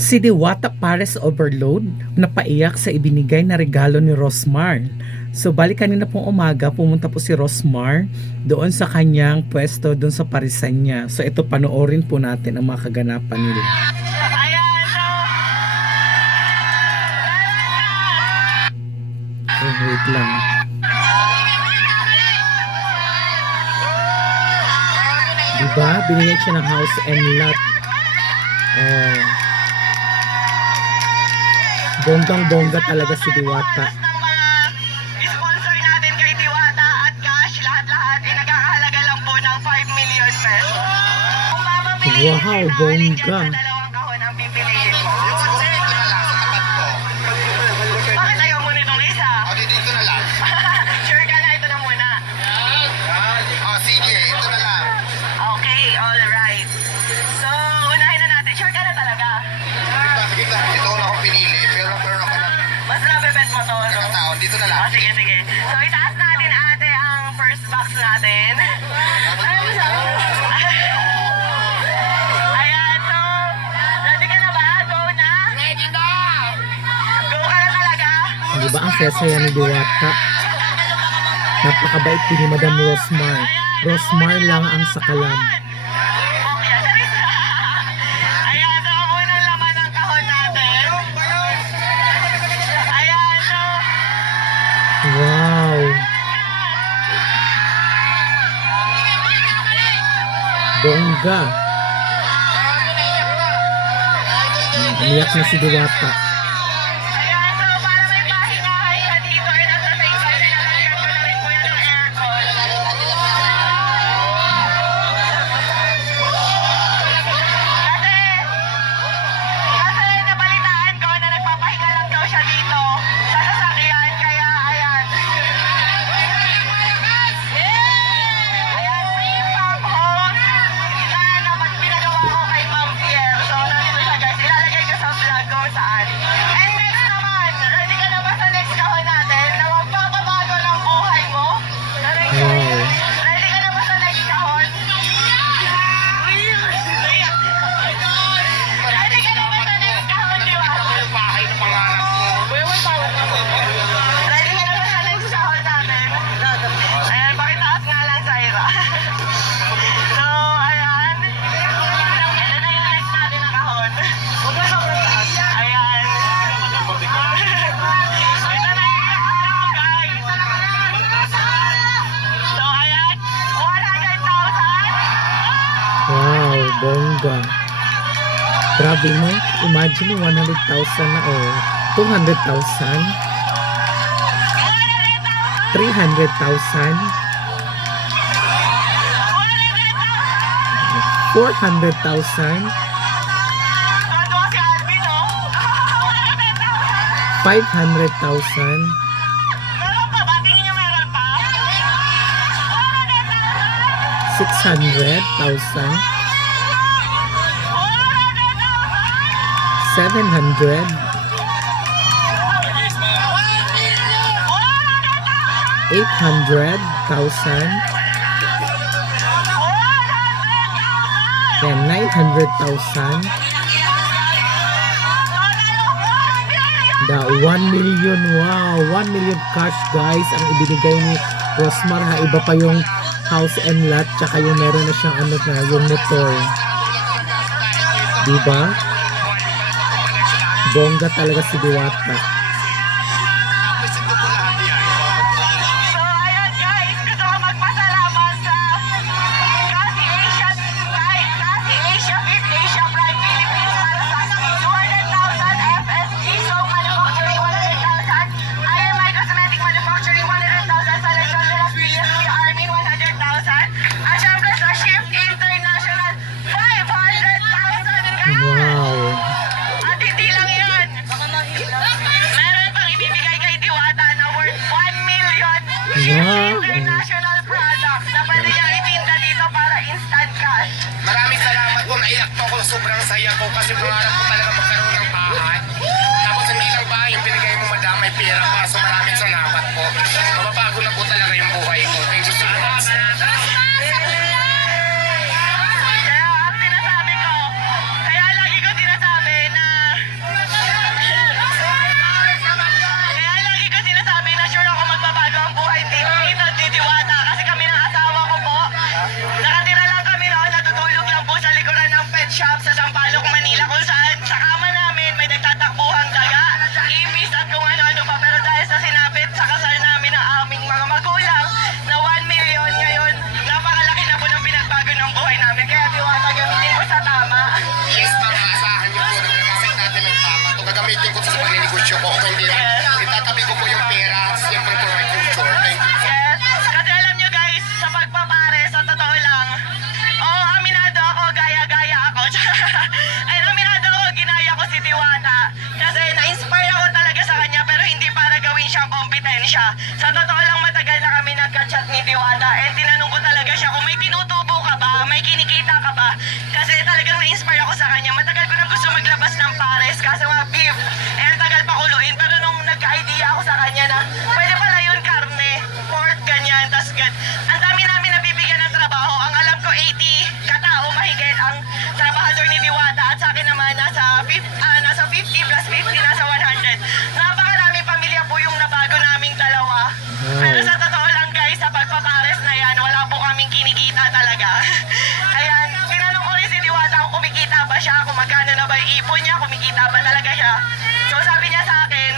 Si Diwata Pares Overload napaiyak sa ibinigay na regalo ni Rosmar. So bali kanina pong umaga pumunta po si Rosmar doon sa kanyang pwesto doon sa parisan niya. So ito panoorin po natin ang mga kaganapan nila. Oh, wait lang. Diba? Binigyan siya ng house and lot. Oh. Bonggang-bongga talaga si Diwata. Sponsor natin kay Diwata at cash, lahat-lahat ay nagkakahalaga lang po ng 5 million pesos. Kung mamamili Wow, ka na, bongga. dalawang kahon ang pipiliin mo. Bakit ayaw mo nitong isa? Okay, dito na lang. Sure ka na, ito na muna. Oh, sige, ito na lang. Okay, alright. So, unahin na natin. Sure ka na talaga. Sige, dito ko na akong pinili. Pero ako na. Mas nabibet mo to, no? Taon, dito na lang. Oh, sige, sige. So, itaas natin ate ang first box natin. Ayan, so, ready ka na ba? Go na? Ready na! Diba Go ka na talaga? Di ba ang saya-saya ni Diwata? Napakabait din ni Madam Rosmar. Rosmar lang ang sakalam. Okay, ayan, so, ang unang laman ng kahon natin. Ayan, so, Wow! Bongga! Umiyak na si Diwata. ayan, so, para may pahingahan ka dito ay nasa sa isa, nilalagyan ko na rin po yan ng aircon. Kasi nabalitaan ko na nagpapahinga lang daw siya dito sa sasakyan, kaya ayan. Ayan, free pump hose na pinagawa ko kay Ma'am Pierre. So, nandito siya guys, ilalagay ko sa vlog kung saan. And next naman, ready ka na ba sa next kahon natin na magpapabago ng buhay mo? Wow! Ready ka na ba sa next kahon? Ready ka na ba sa next kahon, di ba? Yung bahay na pangarap ko. Ready ka na ba sa next kahon natin? Ayan, pakitaas nga lang sa ira. So, ayan. Ito na yung next natin na kahon. Ayan. Ito na yung kahon, guys. So, ayan. 100,000. Wow! Bongga! Grabe mo. Imagine 100,000 na o 200,000 300,000 400,000 Natuwa si Alvin, no? 500,000 Meron pa ba? Tingin niyo meron pa? 600,000 700 800,000 and 900,000 the 1 million. Wow, 1 million cash guys ang ibinigay ni Rosmar ha. Iba pa yung house and lot tsaka yung meron na siyang ano na yung motor, diba? Bongga talaga si Diwata. So, ayan guys, gusto ko magpasalamat sa Kasi Asia Fit Asia Prime Philippines para sa 200,000 FSG So Manufacturing 100,000 IMI Cosmetic Manufacturing 100,000 sa Lechon de las PSP Armin 100,000 at syempre sa Shift International 500,000 guys! Wow. At hindi lang yan. Meron pang ibibigay kay Diwata na worth 1 million Wow. international products na pwede niyang itinda dito para instant cash. Maraming salamat po. Naiyak po ako. Sobrang saya po. Kasi pangarap ko talaga magkaroon ng bahay. Tapos hindi lang bahay yung binigay mo, madam. May pera pa. So maraming salamat po. Mababago na po talaga yung buhay ko. Thank you so much. Kaya ang sinasabi ko, kaya lagi ko sinasabi na gagamitin ko sa pagninegosyo ko. Kung hindi rin, itatabi ko po yung pera. Siyempre for my future. Thank you. Yes. Kasi alam nyo guys, sa pagpapare, sa totoo lang, oo, aminado ako, gaya-gaya ako. Ay, aminado ako, ginaya ko si Diwata. Kasi na-inspire ako talaga sa kanya, pero hindi para gawin siyang kompetensya. Sa totoo lang, matagal na kami nagka-chat ni Diwata. And tinanong ko talaga siya kung may tinutubo ka ba, may kinikita ka ba. Kasi talagang na-inspire ako sa kanya. Matagal ko nang gusto maglabas ng pares, kaso nga beef. And tagal pa kuluin. Pero nung nagka-idea ako sa kanya na, pwede pala yun karne, pork, ganyan, tas ang dami namin nabibigyan ng trabaho. Ang alam ko 80 katao mahigit ang trabahador ni Diwata at sa akin naman nasa 50 plus 50, nasa 100. Napakaraming pamilya po yung nabago naming dalawa. Pero sa totoo lang guys, sa pagpapares na yan, wala po kaming kinikita talaga. Ayan, tinanong ko rin si Diwata kung kumikita ba siya, kung magkano na ba yung ipon niya, kumikita ba talaga siya. So sabi niya sa akin,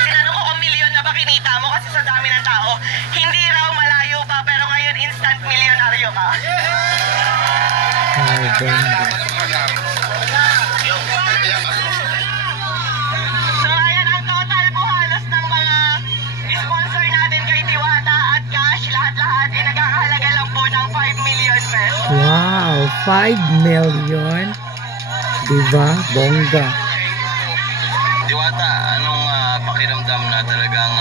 tinanong ko kung milyon na ba kinita mo kasi sa dami ng tao. Hindi raw, malayo pa, pero ngayon instant milyonaryo ka. Ay, ganda. So ayan, ang total po halos ng mga sponsor natin kay Diwata at cash, lahat-lahat ay nagkakahalaga lang po ng 5 million pesos. Wow, 5 million. Diba? Bongga. Diwata, anong pakiramdam na talagang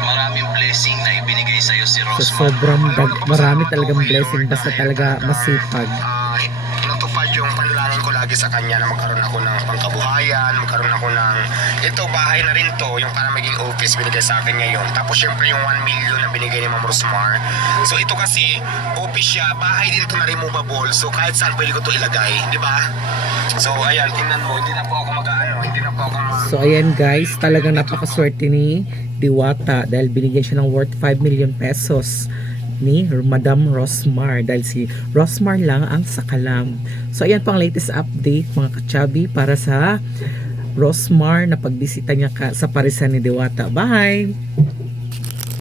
maraming blessing na ibinigay sa'yo si So, Rosmar? marami talagang blessing basta talaga masipag. Natupad yung panalangin ko lagi sa kanya na magkaroon ako ng pangkabuhayan, magkaroon ako ng ito, bahay na rin to, yung para maging office binigay sa akin ngayon. Tapos syempre yung 1 million na binigay ni Ma'am Rosmar. So ito kasi office siya, bahay din to na removable. So kahit saan pwede ko to ilagay, di ba? So ayan, tingnan mo, hindi na po ako hindi na po ako So ayan guys, talagang napakaswerte ni Diwata dahil binigyan siya ng worth 5 million pesos ni Madam Rosmar dahil si Rosmar lang ang sakalam. So ayan pang latest update mga kachabi para sa Rosmar na pagbisita niya sa parisan ni Diwata. Bye!